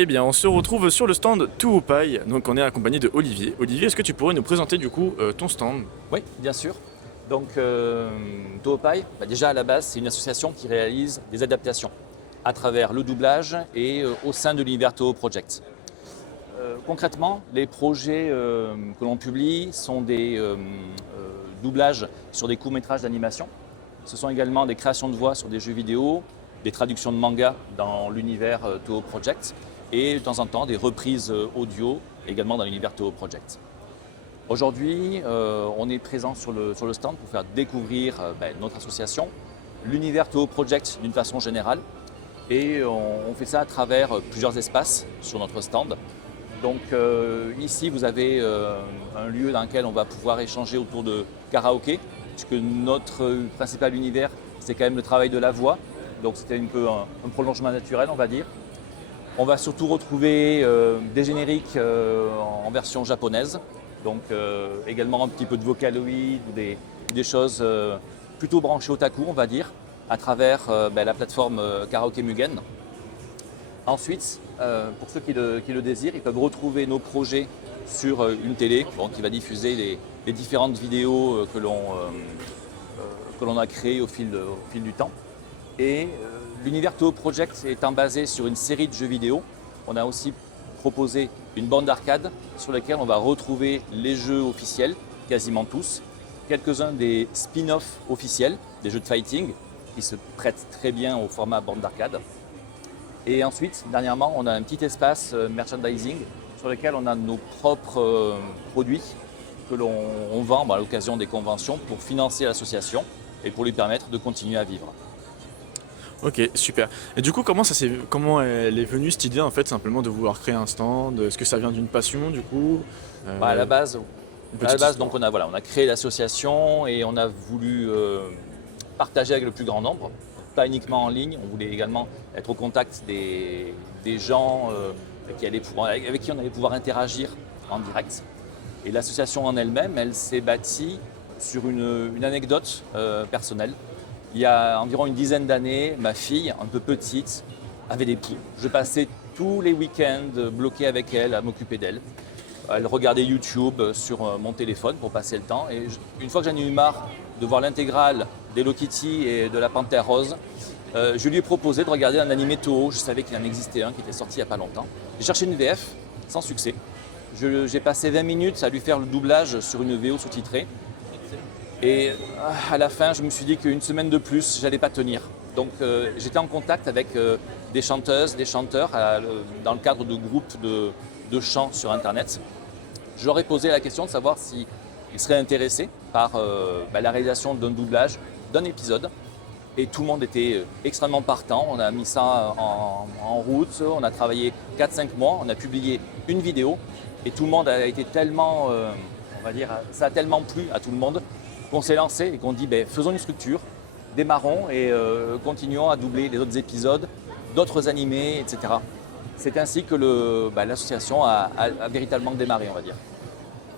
Eh bien, on se retrouve sur le stand Tuopai, donc on est accompagné de Olivier. Olivier, est-ce que tu pourrais nous présenter du coup ton stand? Oui, bien sûr. Donc, Toopai, déjà à la base, c'est une association qui réalise des adaptations à travers le doublage et au sein de l'univers Toho Project. Concrètement, les projets que l'on publie sont des doublages sur des courts-métrages d'animation. Ce sont également des créations de voix sur des jeux vidéo, des traductions de manga dans l'univers Toho Project et de temps en temps des reprises audio également dans l'univers Toho Project. Aujourd'hui, on est présent sur le stand pour faire découvrir notre association, l'univers Toho Project d'une façon générale. Et on fait ça à travers plusieurs espaces sur notre stand. Donc ici, vous avez un lieu dans lequel on va pouvoir échanger autour de karaoké, puisque notre principal univers, c'est quand même le travail de la voix. Donc c'était un peu un prolongement naturel, on va dire. On va surtout retrouver des génériques en version japonaise. Donc également un petit peu de Vocaloid ou des choses plutôt branchées otaku, on va dire, à travers la plateforme Karaoke Mugen. Ensuite, pour ceux qui le désirent, ils peuvent retrouver nos projets sur une télé qui va diffuser les différentes vidéos que l'on a créées au fil du temps. Et l'univers Toho Project étant basé sur une série de jeux vidéo, on a aussi proposé une bande d'arcade sur laquelle on va retrouver les jeux officiels, quasiment tous, quelques-uns des spin-offs officiels, des jeux de fighting, qui se prêtent très bien au format bande d'arcade. Et ensuite, dernièrement, on a un petit espace merchandising sur lequel on a nos propres produits que l'on vend à l'occasion des conventions pour financer l'association et pour lui permettre de continuer à vivre. Ok, super. Et du coup, comment elle est venue cette idée en fait simplement de vouloir créer un stand? Est-ce que ça vient d'une passion du coup? À la base, donc Histoire. on a créé l'association et on a voulu partager avec le plus grand nombre, pas uniquement en ligne. On voulait également être au contact des gens avec qui on allait pouvoir interagir en direct. Et l'association en elle-même, elle s'est bâtie sur une anecdote personnelle. Il y a environ une dizaine d'années, ma fille, un peu petite, avait des poules. Je passais tous les week-ends bloqué avec elle à m'occuper d'elle. Elle regardait YouTube sur mon téléphone pour passer le temps. Et une fois que j'en ai eu marre de voir l'intégrale d'Hello Kitty et de la Panthère Rose, je lui ai proposé de regarder un animé Toho. Je savais qu'il en existait un qui était sorti il n'y a pas longtemps. J'ai cherché une VF, sans succès. J'ai passé 20 minutes à lui faire le doublage sur une VO sous-titrée. Et à la fin, je me suis dit qu'une semaine de plus, j'allais pas tenir. Donc j'étais en contact avec des chanteuses, des chanteurs dans le cadre de groupes de chant sur Internet. Je leur ai posé la question de savoir s'ils seraient intéressés par la réalisation d'un doublage d'un épisode. Et tout le monde était extrêmement partant. On a mis ça en route, on a travaillé 4-5 mois, on a publié une vidéo. Et tout le monde a été tellement, on va dire, ça a tellement plu à tout le monde qu'on s'est lancé et qu'on dit faisons une structure, démarrons et continuons à doubler les autres épisodes, d'autres animés, etc. C'est ainsi que l'association a véritablement démarré, on va dire.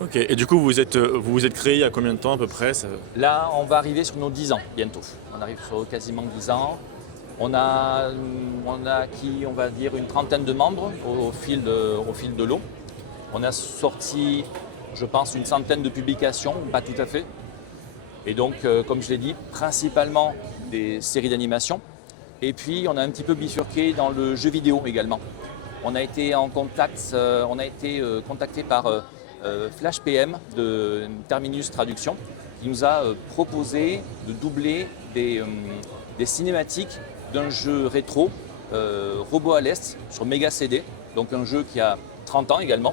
Ok, et du coup vous vous êtes créé il y a combien de temps à peu près Là, on va arriver sur nos 10 ans bientôt. On arrive sur quasiment 10 ans. On a acquis, on va dire, une trentaine de membres au fil de l'eau. On a sorti, je pense, une centaine de publications, pas tout à fait. Et donc, comme je l'ai dit, principalement des séries d'animation. Et puis, on a un petit peu bifurqué dans le jeu vidéo également. On a été contacté par Flash PM de Terminus Traduction, qui nous a proposé de doubler des cinématiques d'un jeu rétro, Robot à l'Est, sur Mega CD, donc un jeu qui a 30 ans également.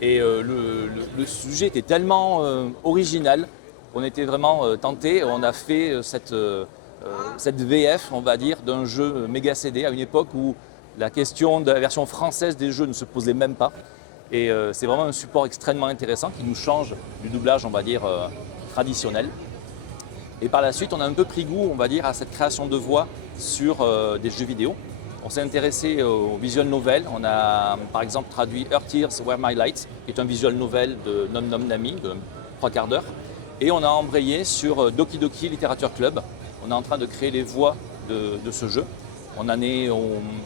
Et le sujet était tellement original. On était vraiment tentés, on a fait cette VF, on va dire, d'un jeu méga CD à une époque où la question de la version française des jeux ne se posait même pas. Et c'est vraiment un support extrêmement intéressant qui nous change du doublage, on va dire, traditionnel. Et par la suite, on a un peu pris goût, on va dire, à cette création de voix sur des jeux vidéo. On s'est intéressé au visual novel. On a par exemple traduit Her Tears Were My Light, qui est un visual novel de Nom Nom Nami, de 3 quarts d'heure. Et on a embrayé sur Doki Doki Literature Club. On est en train de créer les voix de ce jeu. On en est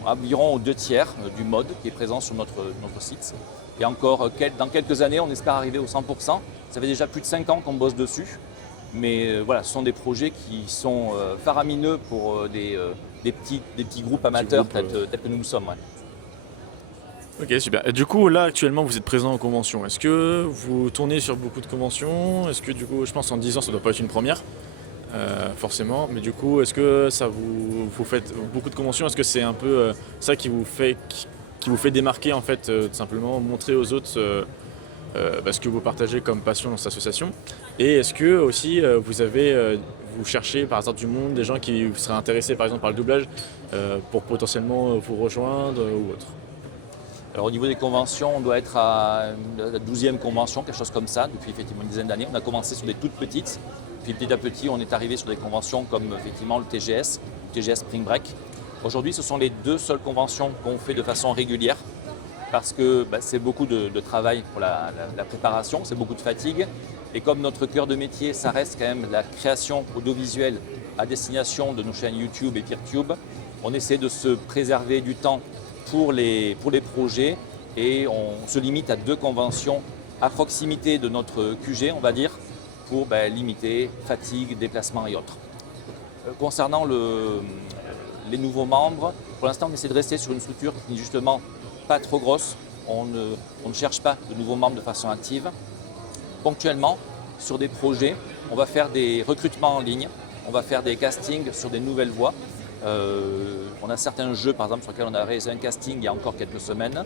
environ aux 2/3 du mode qui est présent sur notre site. Et encore dans quelques années, on espère arriver au 100%. Ça fait déjà plus de 5 ans qu'on bosse dessus. Mais voilà, ce sont des projets qui sont faramineux pour des petits groupes amateurs tels que nous sommes. Ouais. Ok, super. Et du coup, là, actuellement, vous êtes présent en convention. Est-ce que vous tournez sur beaucoup de conventions? Est-ce que, du coup, je pense en 10 ans, ça doit pas être une première, forcément. Mais du coup, est-ce que ça vous faites beaucoup de conventions? Est-ce que c'est un peu ça qui vous fait démarquer, en fait, tout simplement, montrer aux autres ce que vous partagez comme passion dans cette association? Et est-ce que aussi, vous cherchez par hasard du monde, des gens qui seraient intéressés, par exemple, par le doublage, pour potentiellement vous rejoindre ou autre? Alors au niveau des conventions, on doit être à la 12e convention, quelque chose comme ça, depuis effectivement une dizaine d'années. On a commencé sur des toutes petites, puis petit à petit on est arrivé sur des conventions comme effectivement le TGS Spring Break. Aujourd'hui ce sont les 2 seules conventions qu'on fait de façon régulière parce que c'est beaucoup de travail pour la préparation, c'est beaucoup de fatigue. Et comme notre cœur de métier, ça reste quand même la création audiovisuelle à destination de nos chaînes YouTube et PeerTube, on essaie de se préserver du temps pour les projets et on se limite à 2 conventions à proximité de notre QG, on va dire, pour limiter fatigue, déplacement et autres. Concernant les nouveaux membres, pour l'instant on essaie de rester sur une structure qui n'est justement pas trop grosse. On ne cherche pas de nouveaux membres de façon active. Ponctuellement, sur des projets, on va faire des recrutements en ligne, on va faire des castings sur des nouvelles voix. On a certains jeux, par exemple, sur lesquels on a réalisé un casting il y a encore quelques semaines.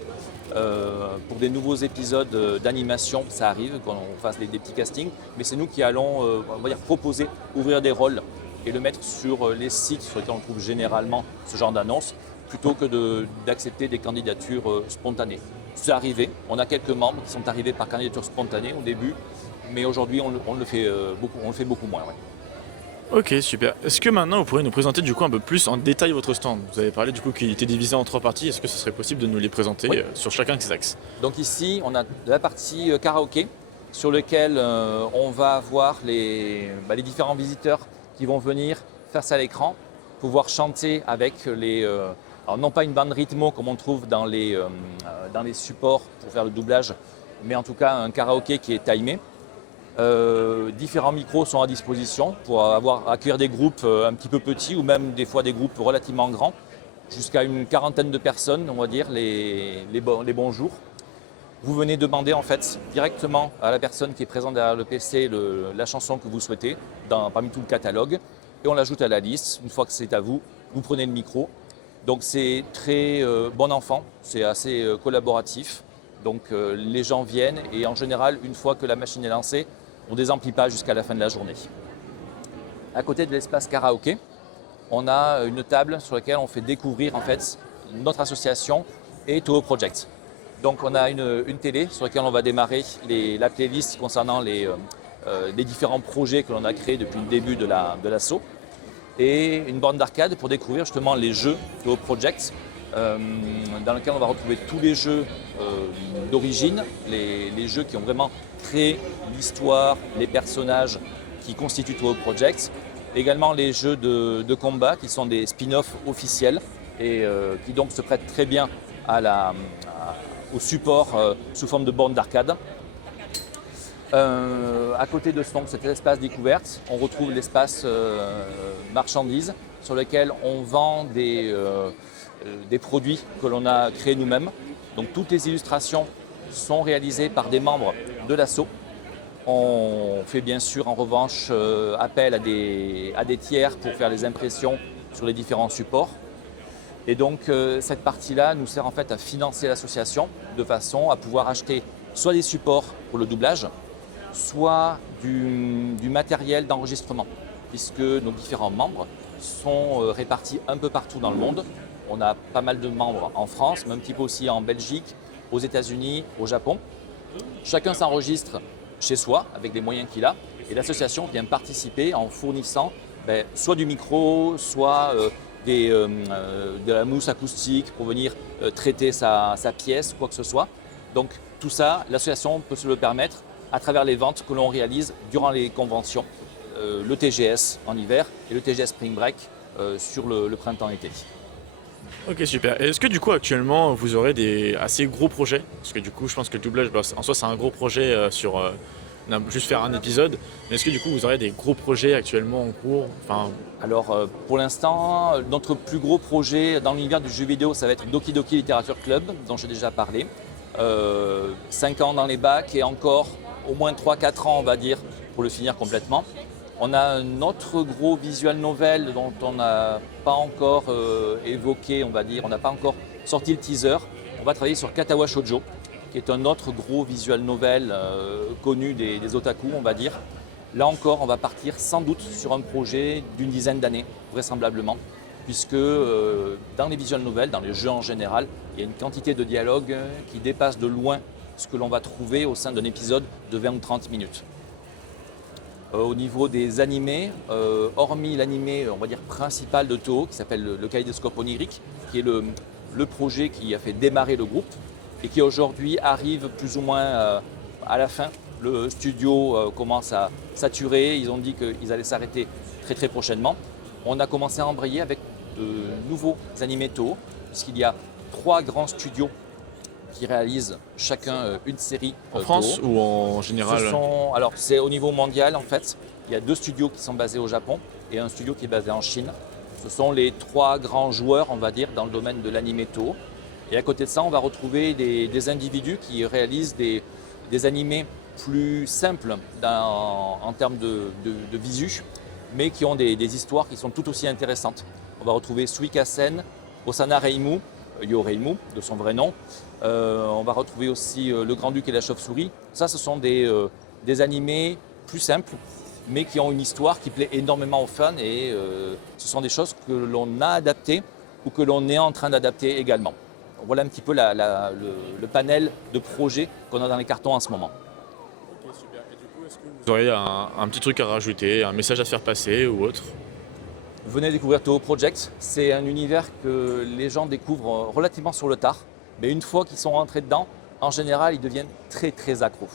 Pour des nouveaux épisodes d'animation, ça arrive qu'on fasse des petits castings, mais c'est nous qui allons on va dire, proposer, ouvrir des rôles et le mettre sur les sites sur lesquels on trouve généralement ce genre d'annonces, plutôt que d'accepter des candidatures spontanées. C'est arrivé, on a quelques membres qui sont arrivés par candidature spontanée au début, mais aujourd'hui on le fait beaucoup moins. Ouais. Ok, super. Est-ce que maintenant vous pourriez nous présenter du coup un peu plus en détail votre stand? Vous avez parlé du coup qu'il était divisé en 3 parties. Est-ce que ce serait possible de nous les présenter Oui. sur chacun de ces axes? Donc ici, on a la partie karaoké sur laquelle on va avoir les différents visiteurs qui vont venir face à l'écran, pouvoir chanter avec alors non pas une bande rythmo comme on trouve dans les supports pour faire le doublage, mais en tout cas un karaoké qui est timé. Différents micros sont à disposition pour accueillir des groupes un petit peu petits ou même des fois des groupes relativement grands, jusqu'à une 40aine de personnes, on va dire, les bons jours. Vous venez demander en fait directement à la personne qui est présente derrière le PC la chanson que vous souhaitez parmi tout le catalogue et on l'ajoute à la liste. Une fois que c'est à vous, vous prenez le micro. Donc c'est très bon enfant, c'est assez collaboratif. Donc les gens viennent et en général, une fois que la machine est lancée, on ne désemplit pas jusqu'à la fin de la journée. À côté de l'espace karaoké, on a une table sur laquelle on fait découvrir en fait notre association et Toho Project. Donc on a une télé sur laquelle on va démarrer la playlist concernant les différents projets que l'on a créés depuis le début de l'assaut et une borne d'arcade pour découvrir justement les jeux Toho Project dans lequel on va retrouver tous les jeux d'origine, les jeux qui ont vraiment créé l'histoire, les personnages qui constituent Toho Project, également les jeux de combat qui sont des spin-offs officiels et qui donc se prêtent très bien au support sous forme de borne d'arcade. À côté de cet espace découverte, on retrouve l'espace marchandises sur lequel on vend des produits que l'on a créés nous-mêmes. Donc toutes les illustrations sont réalisées par des membres de l'asso. On fait bien sûr en revanche appel à des tiers pour faire les impressions sur les différents supports. Et donc cette partie-là nous sert en fait à financer l'association de façon à pouvoir acheter soit des supports pour le doublage, soit du matériel d'enregistrement, puisque nos différents membres sont répartis un peu partout dans le monde. On a pas mal de membres en France, mais un petit peu aussi en Belgique, aux États-Unis, au Japon. Chacun s'enregistre chez soi avec les moyens qu'il a et l'association vient participer en fournissant soit du micro, soit de la mousse acoustique pour venir traiter sa pièce, quoi que ce soit. Donc tout ça, l'association peut se le permettre à travers les ventes que l'on réalise durant les conventions, le TGS en hiver et le TGS Spring Break sur le printemps-été. Ok, super. Et est-ce que du coup actuellement vous aurez des assez gros projets? Parce que du coup je pense que le doublage, bah, en soi c'est un gros projet juste faire un épisode. Mais est-ce que du coup vous aurez des gros projets actuellement en cours? Enfin, Alors pour l'instant, notre plus gros projet dans l'univers du jeu vidéo, ça va être Doki Doki Literature Club, dont j'ai déjà parlé. 5 ans dans les bacs et encore au moins 3-4 ans, on va dire, pour le finir complètement. On a un autre gros visual novel dont on n'a pas encore évoqué, on va dire, on n'a pas encore sorti le teaser. On va travailler sur Katawa Shoujo, qui est un autre gros visual novel connu des otaku, on va dire. Là encore, on va partir sans doute sur un projet d'une dizaine d'années, vraisemblablement, puisque dans les visual novels, dans les jeux en général, il y a une quantité de dialogue qui dépasse de loin ce que l'on va trouver au sein d'un épisode de 20 ou 30 minutes. Au niveau des animés, hormis l'animé, on va dire, principal de Toho, qui s'appelle le Kaleidoscope Onirique, qui est le projet qui a fait démarrer le groupe et qui aujourd'hui arrive plus ou moins à la fin. Le studio commence à saturer, ils ont dit qu'ils allaient s'arrêter très très prochainement. On a commencé à embrayer avec de nouveaux animés Toho, puisqu'il y a 3 grands studios qui réalisent chacun une série. en France ou en général? Alors c'est au niveau mondial en fait. Il y a 2 studios qui sont basés au Japon et un studio qui est basé en Chine. Ce sont les 3 grands joueurs, on va dire, dans le domaine de l'anime Toho. Et à côté de ça, on va retrouver des individus qui réalisent des animés plus simples en termes de visu, mais qui ont des histoires qui sont tout aussi intéressantes. On va retrouver Suikasen, Osana Reimu, Yo Reimu de son vrai nom. On va retrouver aussi Le Grand-Duc et la Chauve-souris. Ça, ce sont des animés plus simples, mais qui ont une histoire qui plaît énormément aux fans et ce sont des choses que l'on a adaptées ou que l'on est en train d'adapter également. Voilà un petit peu le panel de projets qu'on a dans les cartons en ce moment. Ok, super. Et du coup, est-ce que vous auriez un petit truc à rajouter, un message à faire passer ou autre? Venez découvrir Toho Project. C'est un univers que les gens découvrent relativement sur le tard. Mais une fois qu'ils sont rentrés dedans, en général, ils deviennent très très accros.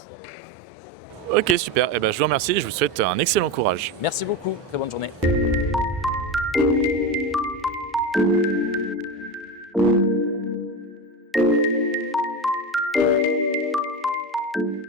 Ok, super. Eh ben, je vous remercie et je vous souhaite un excellent courage. Merci beaucoup, très bonne journée.